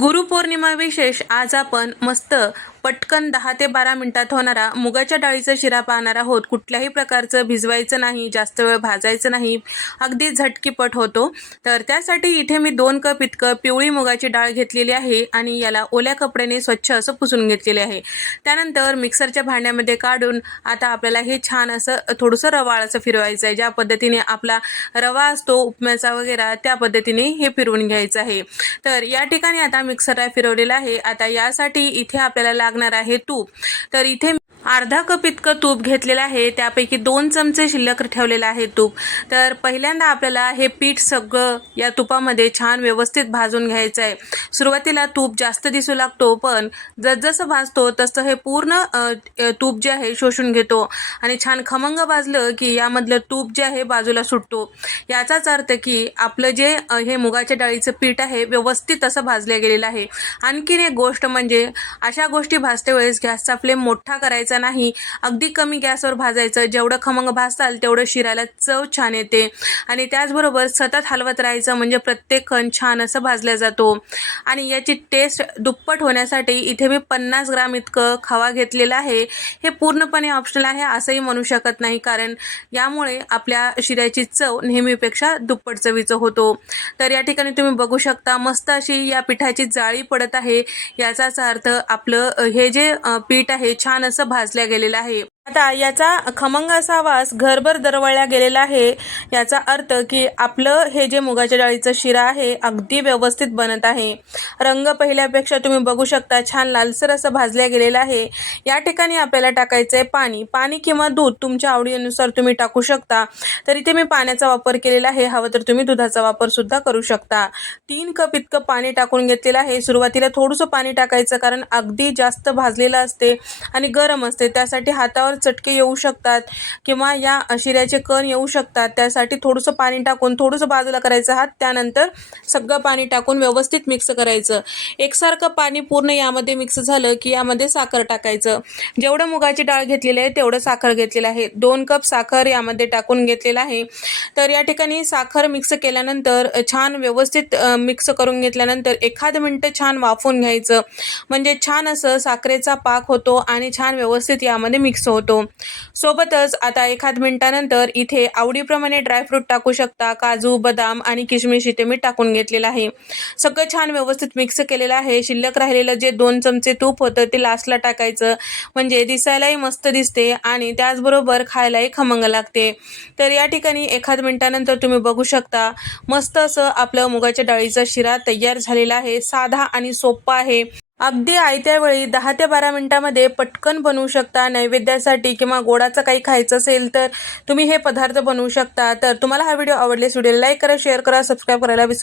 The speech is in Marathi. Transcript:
गुरुपौर्णिमा विशेष आज आपण मस्त पटकन दहा ते बारा मिनिटात होणारा मुगाच्या डाळीचा शिरा पाहणार आहोत. कुठल्याही प्रकारचं भिजवायचं नाही जास्त वेळ भाजायचं नाही. अगदी झटकीपट होतो. तर त्यासाठी इथे मी दोन कप इतकं पिवळी मुगाची डाळ घेतलेली आहे आणि याला ओल्या कपड्याने स्वच्छ असं पुसून घेतलेले आहे. त्यानंतर मिक्सरच्या भांड्यामध्ये काढून आता आपल्याला हे छान असं थोडंसं रवाळ असं फिरवायचं आहे. ज्या पद्धतीने आपला रवा असतो उपम्याचा वगैरे त्या पद्धतीने हे फिरवून घ्यायचं आहे. तर या ठिकाणी आता मिक्सरला फिरवलेलं आहे. आता यासाठी इथे आपल्याला लागणार आहे तूप तर इथे अर्धा कप इतकं तूप घेतलेलं आहे. त्यापैकी दोन चमचे शिल्लक ठेवलेलं आहे तूप. तर पहिल्यांदा आपल्याला हे पीठ सगळं या तुपामध्ये छान व्यवस्थित भाजून घ्यायचं आहे सुरुवातीला तूप जास्त दिसू लागतो पण जसजसं भाजतो तसं हे पूर्ण तूप जे आहे शोषून घेतो. आणि छान खमंग भाजलं की यामधलं तूप जे आहे बाजूला सुटतो. याचाच अर्थ की आपलं जे हे मुगाच्या डाळीचं पीठ आहे व्यवस्थित असं भाजलं गेलेलं आहे. आणखीन एक गोष्ट म्हणजे अशा गोष्टी भाजते वेळेस गॅसचा फ्लेम मोठा करायचा नाही. अगदी कमी गॅसवर भाजायचं. जेवढं खमंग भाजताल तेवढं शिरायला चव छान येते. आणि त्याचबरोबर सतत हलवत राहायचं म्हणजे प्रत्येक कण छान असं भाजला जातो. आणि याची टेस्ट दुप्पट होण्यासाठी इथे मी पन्नास ग्राम इतकं खवा घेतलेला आहे. हे पूर्णपणे ऑप्शनल आहे असंही म्हणू शकत नाही. कारण यामुळे आपल्या शिऱ्याची चव नेहमीपेक्षा दुप्पट चवीचं होतो. तर या ठिकाणी तुम्ही बघू शकता मस्त अशी या पिठाची जाळी पडत आहे. याचाच अर्थ आपलं हे जे पीठ आहे छान असं भाज भाजल्या गेलेलं आहे आता याचा खमंग असा वास घरभर दरवळला गेलेला आहे. याचा अर्थ की आपलं हे जे मुगाच्या डाळीचं शिरा आहे अगदी व्यवस्थित बनत आहे. रंग पहिल्यापेक्षा तुम्ही बघू शकता छान लालसर असं भाजल्या गेलेलं आहे. या ठिकाणी आपल्याला टाकायचं आहे पाणी. पाणी किंवा दूध तुमच्या आवडीनुसार तुम्ही टाकू शकता. तर इथे मी पाण्याचा वापर केलेला आहे. हवं तर तुम्ही दुधाचा वापर सुद्धा करू शकता. तीन कप इतकं पाणी टाकून घेतलेलं आहे. सुरुवातीला थोडंसं पाणी टाकायचं कारण अगदी जास्त भाजलेलं असते आणि गरम असते. त्यासाठी हातावर चटके येऊ शकतात किंवा या शिऱ्याचे कण येऊ शकतात. त्यासाठी थोडंसं पाणी टाकून थोडंसं बाजूला करायचं हात त्यानंतर सगळं पाणी टाकून व्यवस्थित मिक्स करायचं. एकसारखं पाणी पूर्ण यामध्ये मिक्स झालं की यामध्ये साखर टाकायचं. जेवढं मुगाची डाळ घेतलेली आहे तेवढं साखर घेतलेलं आहे. दोन कप साखर यामध्ये टाकून घेतलेलं आहे. तर या ठिकाणी साखर मिक्स केल्यानंतर छान व्यवस्थित मिक्स करून घेतल्यानंतर एखादं मिनटं छान वाफून घ्यायचं. म्हणजे छान असं साखरेचा पाक होतो आणि छान व्यवस्थित यामध्ये मिक्स होतो होतो. सोबतच आता एखाद मिनिटानंतर इथे आवडीप्रमाणे ड्रायफ्रूट टाकू शकता. काजू बदाम आणि किशमिश इथे मी टाकून घेतलेलं आहे. सगळं छान व्यवस्थित मिक्स केलेलं आहे. शिल्लक राहिलेलं जे दोन चमचे तूप होतं ते लास्टला टाकायचं. म्हणजे दिसायलाही मस्त दिसते आणि त्याचबरोबर खायलाही खमंग लागते. तर या ठिकाणी एखाद मिनिटानंतर तुम्ही बघू शकता मस्त असं आपलं मुगाच्या डाळीचा शिरा तयार झालेला आहे. साधा आणि सोपा आहे. अगदी आयत्या वेळी दहा ते बारा मिनिटामध्ये पटकन बनवू शकता नैवेद्यासाठी किंवा गोडाचं काही खायचं असेल तर तुम्ही हे पदार्थ बनवू शकता. तर तुम्हाला हा व्हिडिओ आवडल्यास व्हिडिओ लाईक करा शेअर करा सबस्क्राईब करायला विसरू